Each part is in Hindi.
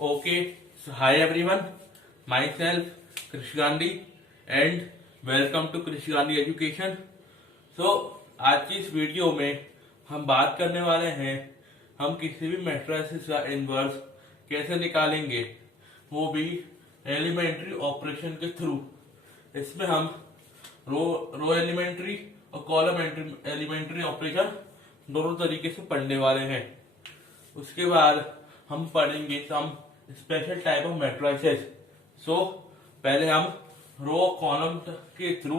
Okay, so hi everyone, myself Krish Gandhi and welcome to Krish Gandhi Education. So आज की इस वीडियो में हम बात करने वाले हैं हम किसी भी मैट्रिसेस का इनवर्स कैसे निकालेंगे, वो भी एलिमेंट्री ऑपरेशन के थ्रू। इसमें हम रो एलिमेंट्री और कॉलम एलिमेंट्री ऑपरेशन दोनों तरीके से पढ़ने वाले हैं। उसके बाद हम पढ़ेंगे some special type of matrices. So पहले हम रो कॉलम के थ्रू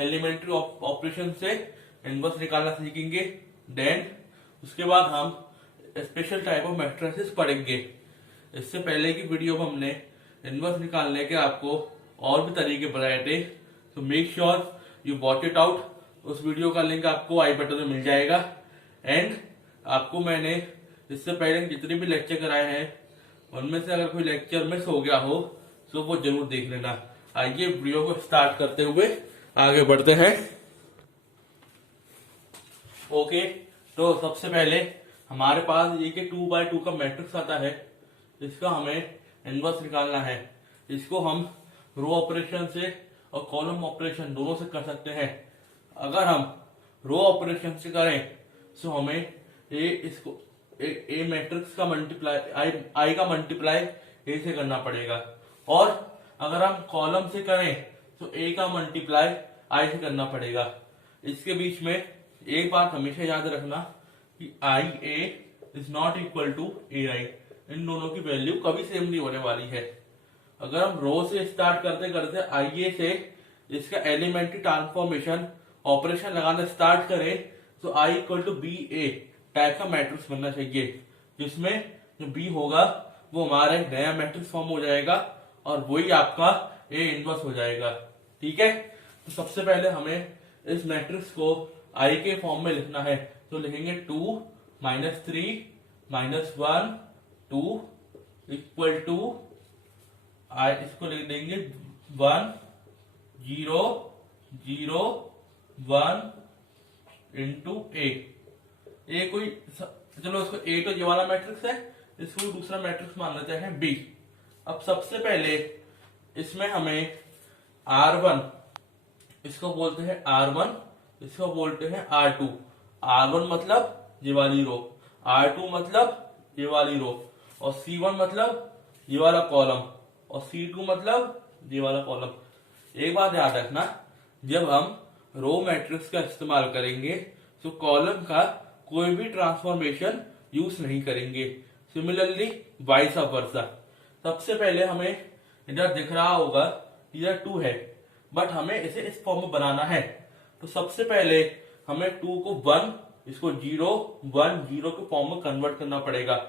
एलिमेंट्री ऑपरेशन से इनवर्स निकालना सीखेंगे। देन उसके बाद हम स्पेशल टाइप ऑफ मैट्रिसेस पढ़ेंगे। इससे पहले की वीडियो में हमने इनवर्स निकालने के आपको और भी तरीके बताए थे, तो make sure you watch it out. उस वीडियो का लिंक आपको आई बटन में मिल जाएगा। एंड आपको मैंने इससे पहले जितने भी लेक्चर कराए हैं उनमें से अगर कोई लेक्चर मिस हो गया हो तो वो जरूर देख लेना। आइए वीडियो को स्टार्ट करते हुए आगे बढ़ते हैं। ओके, तो सबसे पहले हमारे पास ये 2x2 का मैट्रिक्स आता है। इसका हमें इनवर्स निकालना है। इसको हम रो ऑपरेशन से और कॉलम ऑपरेशन दोनों से कर सकते हैं। अगर हम रो ऑपरेशन से करें तो हमें ए मैट्रिक्स का मल्टीप्लाई आई का मल्टीप्लाई ए से करना पड़ेगा, और अगर हम कॉलम से करें तो ए का मल्टीप्लाई आई से करना पड़ेगा। इसके बीच में एक बात हमेशा याद रखना कि आई ए इज नॉट इक्वल टू ए आई। इन दोनों की वैल्यू कभी सेम नहीं होने वाली है। अगर हम रो से स्टार्ट करते करते आई ए से इसका एलिमेंट्री ट्रांसफॉर्मेशन ऑपरेशन लगाना स्टार्ट करें तो I equal to B A type का मैट्रिक्स बनना चाहिए, जिसमें जो बी होगा वो हमारा एक नया मैट्रिक्स फॉर्म हो जाएगा और वही आपका ए इनवर्स हो जाएगा। ठीक है, तो सबसे पहले हमें इस मैट्रिक्स को आई के फॉर्म में लिखना है। तो लिखेंगे 2 -3 -1 2 इक्वल टू आई, इसको लिख देंगे 1 0 0 1 इंटू ए कोई, चलो इसको ए तो ये वाला मैट्रिक्स है, इसको दूसरा मैट्रिक्स मान लेते हैं बी। अब सबसे पहले इसमें हमें R1, इसको बोलते हैं R1, इसको बोलते हैं R2। R1 मतलब ये वाली रो, R2 मतलब ये वाली रो, और C1 मतलब ये वाला कॉलम, और C2 मतलब ये वाला कॉलम। एक बात याद रखना, जब हम रो मैट्रिक्स का इस्तेमाल करेंगे तो कॉलम का कोई भी ट्रांसफॉर्मेशन यूज नहीं करेंगे। Similarly vice versa. सबसे पहले हमें इधर दिख रहा होगा इधर 2 है, बट हमें इसे इस फॉर्म में बनाना है। तो सबसे पहले हमें 2 को 1, इसको 0 1 0 के फॉर्म में कन्वर्ट करना पड़ेगा।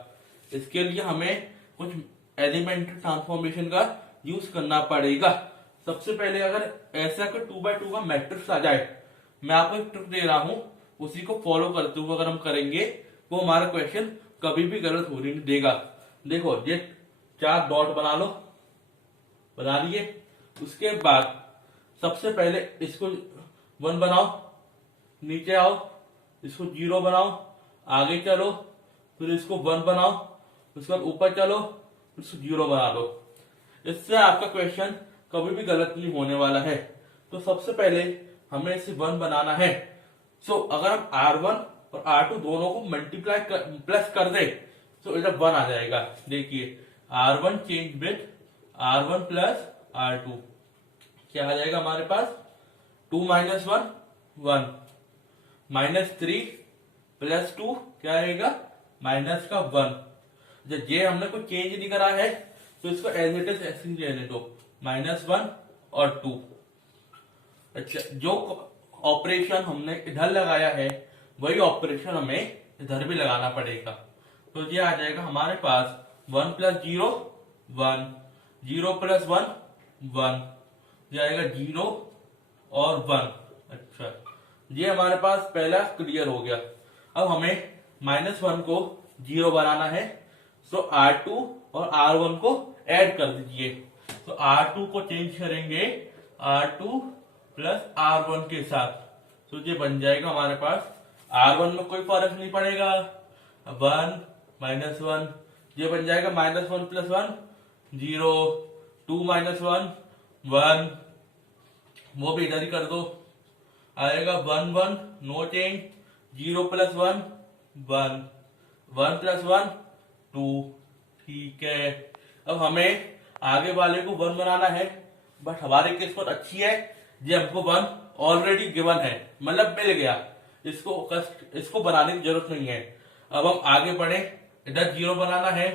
इसके लिए हमें कुछ एलिमेंट्री ट्रांसफॉर्मेशन का यूज करना पड़ेगा। सबसे पहले अगर ऐसा कोई 2x2 का मैट्रिक्स आ जाए, मैं आपको एक ट्रिक दे रहा हूं, उसी को फॉलो करते हुए अगर हम करेंगे वो हमारा क्वेश्चन कभी भी गलत होने नहीं देगा। देखो ये 4 डॉट बना लो, बना लिए। उसके बाद सबसे पहले इसको 1 बनाओ, नीचे आओ, इसको 0 बनाओ, आगे चलो, फिर इसको 1 बनाओ, उसके बाद ऊपर चलो, फिर इसको 0 बना लो। इससे आपका क्वेश्चन कभी भी गलत नहीं होने वाला है। तो सबसे पहले हमें इसे 1 बनाना है। सो अगर हम R1 और R2 दोनों को मल्टीप्लाई प्लस कर दे तो इधर 1 आ जाएगा। देखिए R1 change with R1 plus R2, क्या आ जाएगा हमारे पास 2 - 1 1 -3 प्लस 2 क्या आएगा माइनस का 1। जब ये हमने कोई चेंज नहीं करा है तो इसको एज इट इज ऐसे ही रहने दो, -1 और 2। अच्छा, जो ऑपरेशन हमने इधर लगाया है वही ऑपरेशन हमें इधर भी लगाना पड़ेगा। तो ये आ जाएगा हमारे पास 1 + 0 1 0 + 1 1, ये आएगा 0 और 1। अच्छा, ये हमारे पास पहला क्लियर हो गया। अब हमें -1 को 0 बनाना है, तो R2 और R1 को ऐड कर दीजिए। तो R2 को चेंज करेंगे R2 प्लस R1 के साथ, तो ये बन जाएगा हमारे पास R1 में कोई फर्क नहीं पड़ेगा, 1 -1 ये बन जाएगा -1 + 1 0, 2 - 1 1, वो भी इधर ही कर दो, आएगा 1 1 नो चेंज, 0 + 1 1, 1 + 1 2। ठीक है, अब हमें आगे वाले को 1 बनाना है, बट हमारी किस्मत अच्छी है, ये हमको 1 ऑलरेडी गिवन है, मतलब मिल गया, इसको बनाने की जरूरत नहीं है। अब हम आगे बढ़े, इधर 0 बनाना है,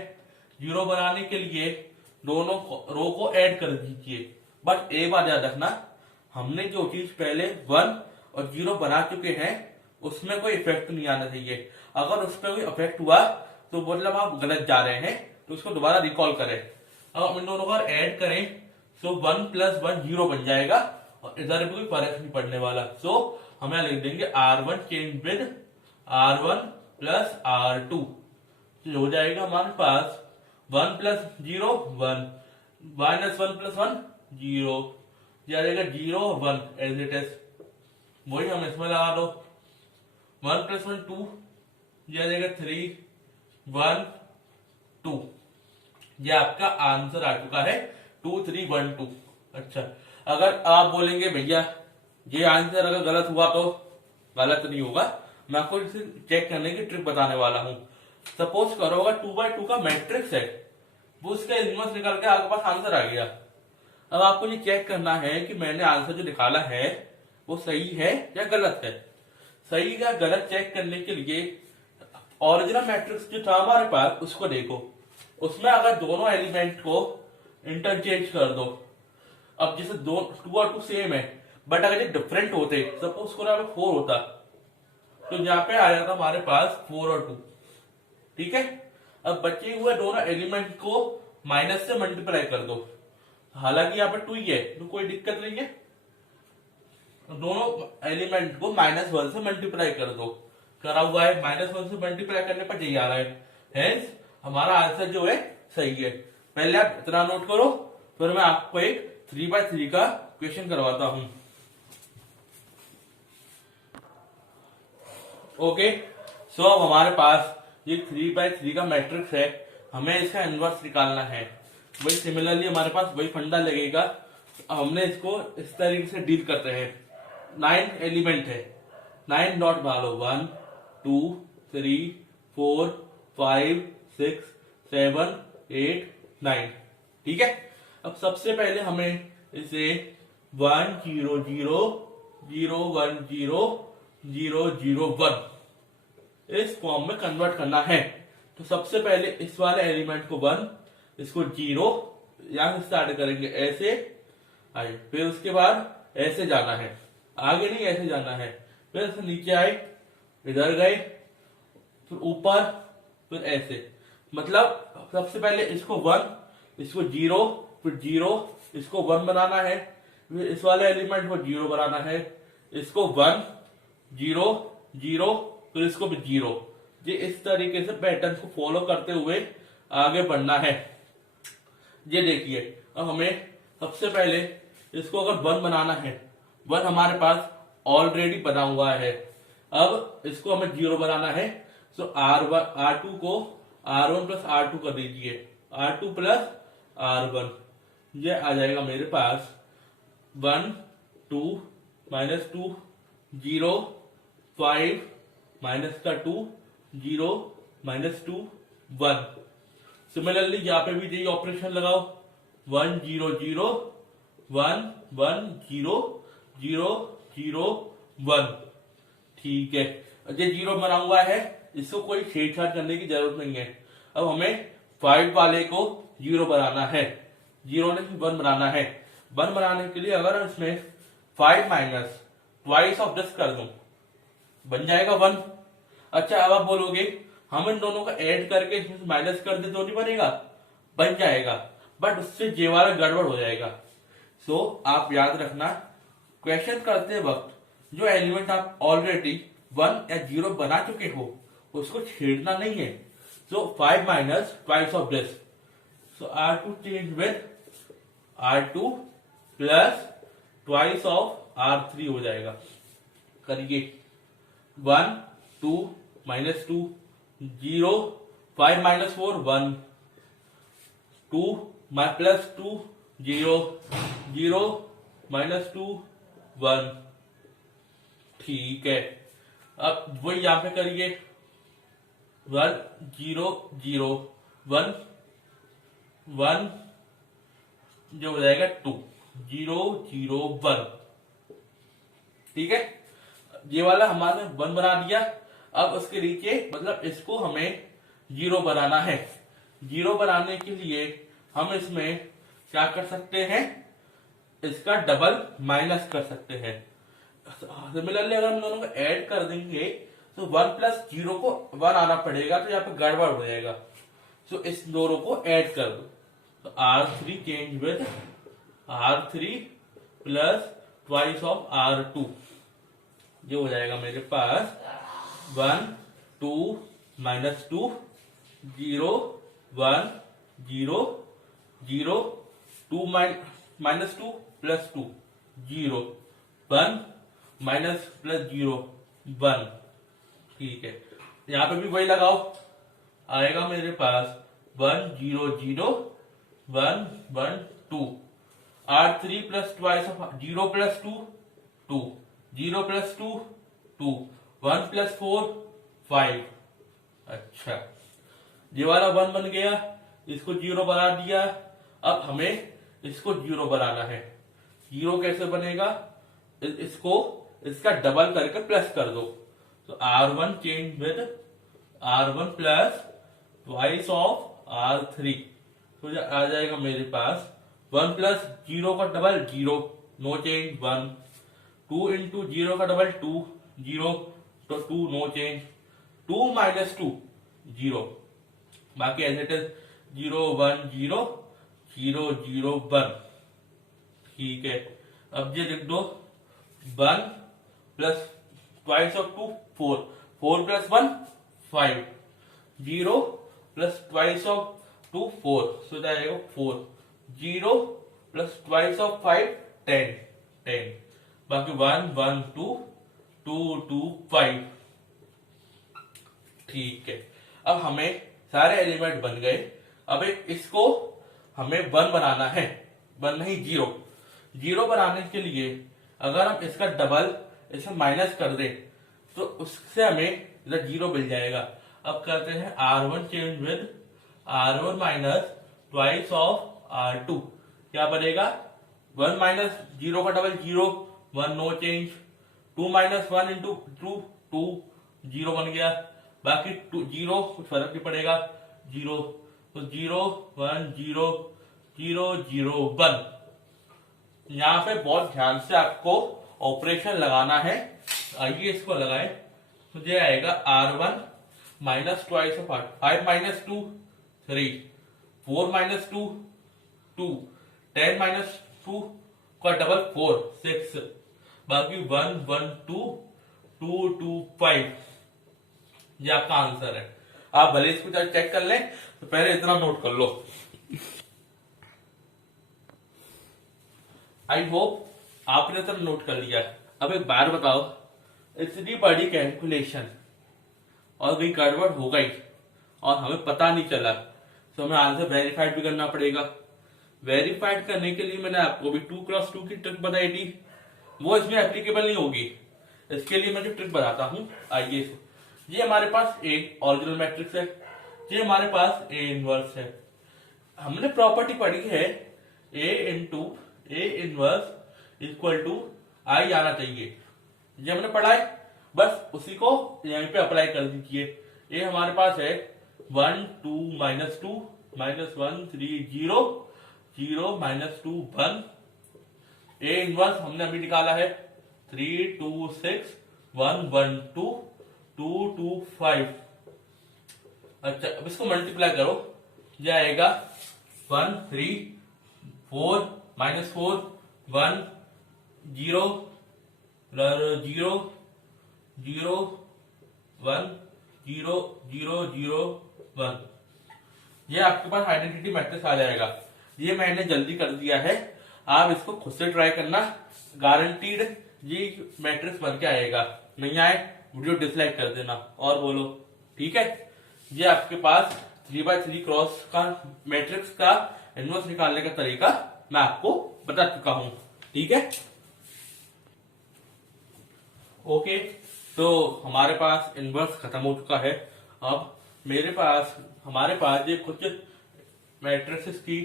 0 बनाने के लिए दोनों रो को ऐड कर दीजिए। बट एक बात याद रखना, हमने जो चीज पहले 1 और 0 बना चुके हैं उसमें कोई इफेक्ट नहीं आना चाहिए। अगर उस पर कोई इफेक्ट हुआ तो मतलब आप गलत जा रहे हैं, तो उसको दोबारा रिकॉल करें। अब हम इन दोनों को ऐड करें तो 1 + 1 0 बन जाएगा, और इधर भी कोई फर्क नहीं पड़ने वाला। सो हम यहाँ लिख देंगे R1 change with R1 + R2, तो हो जाएगा हमारे पास 1 + 0 1, -1 + 1 0, आ जाएगा 0 1 एज इट इज। वही हम इसमें लगा दो, 1 + 1 2, आ जाएगा 3 1 2। ये आपका आंसर आ चुका है 2 3 1 2। अच्छा, अगर आप बोलेंगे भैया ये आंसर अगर गलत हुआ तो गलत नहीं होगा, मैं आपको इसे चेक करने की ट्रिक बताने वाला हूं। सपोज करो अगर 2x2 का मैट्रिक्स है, वो उसका इनवर्स निकल के आपके पास आंसर आ गया। अब आपको ये चेक करना है कि मैंने आंसर जो निकाला है वो सही है या गलत है। सही या गलत चेक करने के लिए ओरिजिनल मैट्रिक्स जो था हमारे पास उसको देखो, उसमें अगर दोनों एलिमेंट को इंटरचेंज कर दो। अब जैसे 2 और 2 सेम है, बट अगर ये डिफरेंट होते, सपोज को 4 होता, तो यहाँ पे आ जाता हमारे पास 4 और 2। ठीक है, अब बचे हुए दोनों एलिमेंट को माइनस से मल्टीप्लाई कर दो। हालांकि यहाँ पे 2 ही है तो कोई दिक्कत नहीं है, दोनों एलिमेंट को -1 से मल्टीप्लाई कर दो। करा हुआ है, -1 से मल्टीप्लाई करने पर यही आ रहा है, हेंस हमारा आंसर जो है सही है। पहले आप इतना नोट करो, फिर मैं आपको एक 3x3 का क्वेश्चन करवाता हूं। ओके, सो अब हमारे पास ये 3x3 का मैट्रिक्स है, हमें इसका इनवर्स निकालना है। वही सिमिलरली हमारे पास वही फंडा लगेगा। हमने इसको इस तरीके से डील करते हैं। 9 एलिमेंट है, 9 डॉट डालो, 1 2 3 4 5 6 7 8 9। ठीक है, अब सबसे पहले हमें इसे 1 0 0 0 1 0 0 0 1 इस फॉर्म में कन्वर्ट करना है। तो सबसे पहले इस वाले एलिमेंट को 1, इसको 0, यहां से स्टार्ट करेंगे ऐसे आए, फिर उसके बाद ऐसे जाना है, आगे नहीं ऐसे जाना है, फिर से नीचे आए, इधर गए, फिर ऊपर, फिर ऐसे। मतलब सबसे पहले इसको 1, इसको 0, फिर 0, इसको 1 बनाना है, फिर इस वाले एलिमेंट को 0 बनाना है, इसको 1 0 0, फिर इसको भी 0। ये इस तरीके से पैटर्न को फॉलो करते हुए आगे बढ़ना है। ये देखिए, अब हमें सबसे पहले इसको अगर 1 बनाना है, 1 हमारे पास ऑलरेडी बना हुआ है, अब इसको हमें 0 बनाना है। सो R2 को R1 + R2 कर दीजिए, R2 + R1, ये आ जाएगा मेरे पास 1 2 -2 0 5 -2 0 -2 1। सिमिलरली यहाँ पे भी यही ऑपरेशन लगाओ, 1 0 0 1 1 0 0 0 1। ठीक है, ये 0 बना हुआ है, इसको कोई छेड़छाड़ करने की जरूरत नहीं है। अब हमें 5 वाले को 0 बनाना है, 0 नहीं 1 बनाना है। 1 बनाने के लिए अगर इसमें 5 माइनस ट्वाइस ऑफ दिस कर दूं, बन जाएगा 1। अच्छा, अब आप बोलोगे हम इन दोनों को ऐड करके इसमें माइनस कर दे तो नहीं बनेगा? बन जाएगा, बट उससे जे वाला गड़बड़ हो जाएगा। सो आप याद रखना, क्वेश्चन करते वक्त जो एलिमेंट आप ऑलरेडी 1 या 0 बना चुके हो उसको छेड़ना नहीं है। सो 5 minus twice of this, so R2 change with R2 plus twice of R3 हो जाएगा। करिए, 1 2 -2 0 5 - 4 1 2 प्लस 2 0 0 माइनस 2 1। ठीक है, अब वही यहां पे करिए 1 0 0 1 1 जो हो जाएगा 2 0 0 1। ठीक है, ये वाला हमारे 1 बना दिया। अब उसके नीचे मतलब इसको हमें 0 बनाना है। 0 बनाने के लिए हम इसमें क्या कर सकते हैं, इसका डबल माइनस कर सकते हैं। सिमिलरली अगर हम दोनों को ऐड कर देंगे तो 1 प्लस 0 को 1 आना पड़ेगा, तो यहाँ पे गड़बड़ हो जाएगा। तो इस दोनों को ऐड कर दो, तो R3 change with R3 plus twice of R2, जो हो जाएगा मेरे पास 1 2 minus 2 0 1 0 0 2 minus 2 plus 2 0 1 minus plus 0 1। ठीक है, यहाँ पे भी वही लगाओ, आएगा मेरे पास 1 0 0 1 1 2 R3 plus twice of 0 plus 2 2 0 plus 2 2 1 plus 4 5। अच्छा, ये वाला 1 बन गया, इसको 0 बना दिया। अब हमें इसको 0 बनाना है। 0 कैसे बनेगा, इसको इसका डबल करके प्लस कर दो, तो R1 change with R1 plus twice of R3, तो आ जाएगा मेरे पास 1 प्लस 0 का डबल 0 नो चेंज 1 2 इंटू 0 का डबल 2 0 तो 2 नो चेंज 2 माइनस 2 0, बाकी एज इट इज 0 1 0 0 0 1। ठीक है, अब ये लिख दो 1 plus twice of 2 4 4 plus 1 5 0 plus twice of 2 4, सो जाएगा 4 0 प्लस ट्वाइस ऑफ 5 10 10, बाकी 1 1 2 2 2 5। ठीक है, अब हमें सारे एलिमेंट बन गए। अब इसको हमें 1 बनाना है, 1 नहीं 0। 0 बनाने के लिए अगर हम इसका डबल इसे माइनस कर दे तो उससे हमें इधर 0 मिल जाएगा। अब करते हैं R1 change with R1 minus twice of R2, क्या बनेगा 1 माइनस 0 का double 0 1 no change 2 minus 1 into 2 2 0 बन गया, बाकी 0 कुछ फर्क नहीं पड़ेगा 0, तो 0 1 0 0 0 1। यहाँ पे बहुत ध्यान से आपको ऑपरेशन लगाना है। आइए इसको लगाएं, तो ये आएगा R1 minus twice of 5 minus 2 3 4 minus 2 2 10 minus 2 का डबल 4 6, बाकी 1 1 2 2 2 5। ये आपका आंसर है। आप भले इसको चेक कर लें, तो पहले इतना नोट कर लो। आई होप आपने तो नोट कर लिया। अब एक बार बताओ, इतनी बड़ी कैलकुलेशन और कहीं गड़बड़ हो गई और हमें पता नहीं चला, तो हमें आंसर वेरीफाइड भी करना पड़ेगा। वेरीफाइड करने के लिए मैंने आपको भी 2x2 की ट्रिक बताई थी, वो इसमें एप्लीकेबल नहीं होगी। इसके लिए मैं जो ट्रिक बताता हूं, आइए। ये हमारे पास ए ओरिजिनल मैट्रिक्स है, ये हमारे पास ए इनवर्स है। हमने प्रॉपर्टी पढ़ी है A into A inverse equal to I आना चाहिए, ये हमने पढ़ा है। बस उसी को यहीं पे अप्लाई कर दीजिए। ए हमारे पास है 1 2 minus 2 minus 1 3 0 0 minus 2 1। A inverse हमने अभी निकाला है 3 2 6 1 1 2 2 2 5। अच्छा, अब इसको मल्टीप्लाई करो, यह आएगा 1 3 4 माइनस 4 1 0 0 0 1 0 0 0 1। ये आपके पास आइडेंटिटी मैट्रिक्स आ जाएगा। ये मैंने जल्दी कर दिया है, आप इसको खुद से ट्राई करना, गारंटीड ये मैट्रिक्स बन के आएगा। नहीं आए वीडियो डिसलाइक कर देना और बोलो, ठीक है। ये आपके पास 3x3 क्रॉस का मैट्रिक्स का इनवर्स निकालने का तरीका मैं आपको बता चुका हूं। ठीक है, ओके। तो हमारे पास इनवर्स खत्म हो चुका है। अब हमारे पास ये कुछ मैट्रिक्स की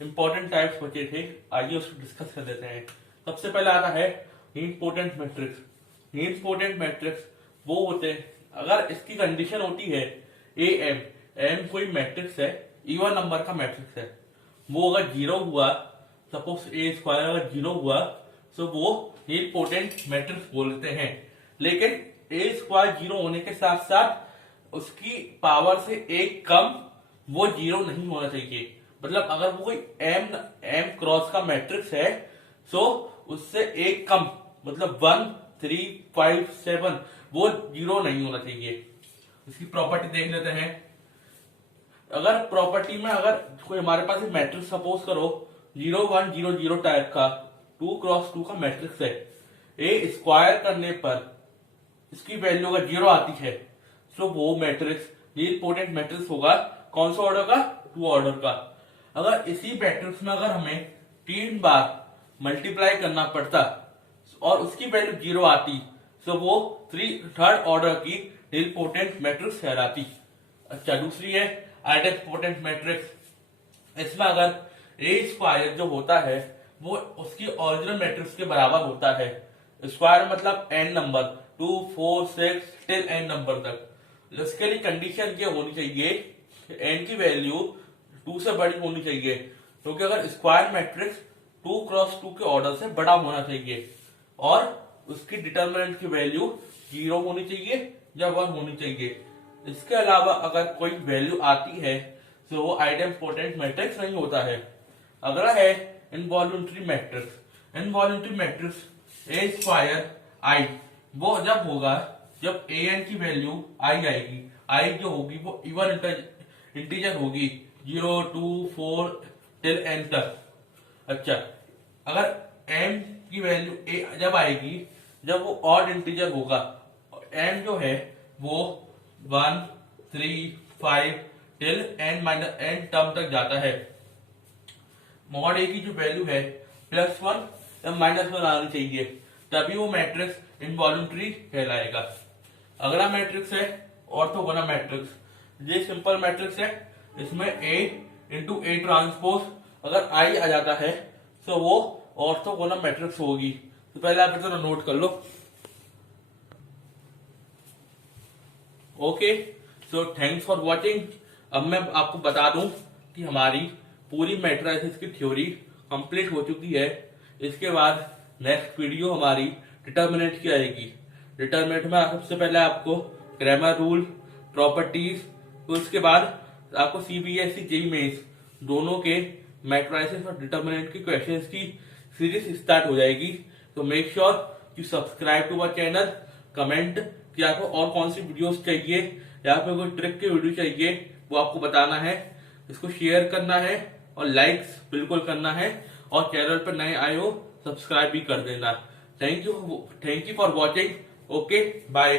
इंपॉर्टेंट टाइप्स बचे थे, आइए उसको डिस्कस कर देते हैं। सबसे पहले आता है नीडपोटेंट मैट्रिक्स। नीडपोटेंट मैट्रिक्स वो होते हैं अगर इसकी कंडीशन होती है ए एम, एम कोई मैट्रिक्स है, इवन नंबर का मैट्रिक्स है, वो अगर जीरो हुआ, सपोज ए स्क्वायर अगर जीरो हुआ तो वो नीडपोटेंट मैट्रिक्स बोलते हैं। लेकिन ए स्क्वायर जीरो होने के साथ साथ उसकी पावर से एक कम वो जीरो नहीं होना चाहिए। मतलब अगर वो कोई एम क्रॉस का मैट्रिक्स है तो उससे एक कम, मतलब 1 3 5 7 वो जीरो नहीं होना चाहिए। इसकी प्रॉपर्टी देख लेते हैं। अगर प्रॉपर्टी में अगर कोई हमारे पास मैट्रिक्स सपोज करो 0 1 0 0 टाइप का 2 क्रॉस 2 का मैट्रिक्स है, ए स्क्वायर करने पर इसकी वैल्यू अगर जीरो आती है तो वो मैट्रिक्स नीडपोटेंट मैट्रिक्स होगा। कौन सा ऑर्डर का? 2 ऑर्डर का। अगर इसी मैट्रिक्स में अगर हमें 3 बार मल्टीप्लाई करना पड़ता और उसकी वैल्यू जीरो आती तो वो थर्ड ऑर्डर की नीडपोटेंट मैट्रिक्स कहलाती। अच्छा, दूसरी है आइडेंटिपोटेंट मैट्रिक्स। इसमें अगर ए स्क्वायर जो होता है वो उसकी ओरिजिनल मैट्रिक्स के बराबर होता है। स्क्वायर मतलब n number, 2 4 6 till n number तक। इसके लिए कंडीशन क्या होनी चाहिए? एन की वैल्यू 2 से बड़ी होनी चाहिए, क्योंकि अगर स्क्वायर मैट्रिक्स 2 क्रॉस 2 के ऑर्डर से बड़ा होना चाहिए और उसकी डिटर्मिनेंट की वैल्यू 0 होनी चाहिए या 1 होनी चाहिए। इसके अलावा अगर कोई वैल्यू आती है तो वो आइडेंटिपोटेंट मैट्रिक्स नहीं होता है। अगला है involuntary matrix. Involuntary matrix A square I वो जब होगा जब ए एन की वैल्यू आई आएगी। आई जो होगी वो इवन इंटीजर होगी, 0 2 4 टिल एन तक। अच्छा, अगर एम की वैल्यू ए जब आएगी जब वो ऑड इंटीजर होगा, एम जो है वो 1 3 5 till n minus n term तक जाता है। मॉड ए की जो वैल्यू है +1 या -1 आनी चाहिए, तभी वो मैट्रिक्स इनवॉल्यूंटरी कहलाएगा। अगला मैट्रिक्स है ऑर्थोगोनल मैट्रिक्स। ये सिंपल मैट्रिक्स है, इसमें A इंटू ए ट्रांसपोज अगर आई आ जाता है तो वो ऑर्थोगोनल मैट्रिक्स होगी। तो पहले आप इतना नोट कर लो। Okay, so thanks for watching. अब मैं आपको बता दूं कि हमारी पूरी मैट्रिसेस की थ्योरी कंप्लीट हो चुकी है। इसके बाद नेक्स्ट वीडियो हमारी डिटर्मिनेंट की आएगी। डिटर्मिनेंट में सबसे पहले आपको ग्रामर रूल, प्रॉपर्टीज, उसके बाद आपको सीबीएसई जेईई मेंस दोनों के मैट्रिसेस और डिटर्मिनेंट के क्वेश्चंस की सीरीज स्टार्ट हो जाएगी। तो make sure you subscribe to our channel. Comment कि आपको और कौन सी वीडियोस चाहिए या फिर कोई ट्रिक की वीडियो चाहिए वो आपको बताना है। इसको शेयर करना है और लाइक्स बिल्कुल करना है, और चैनल पर नए आए हो सब्सक्राइब भी कर देना। Thank you for watching. Okay, bye.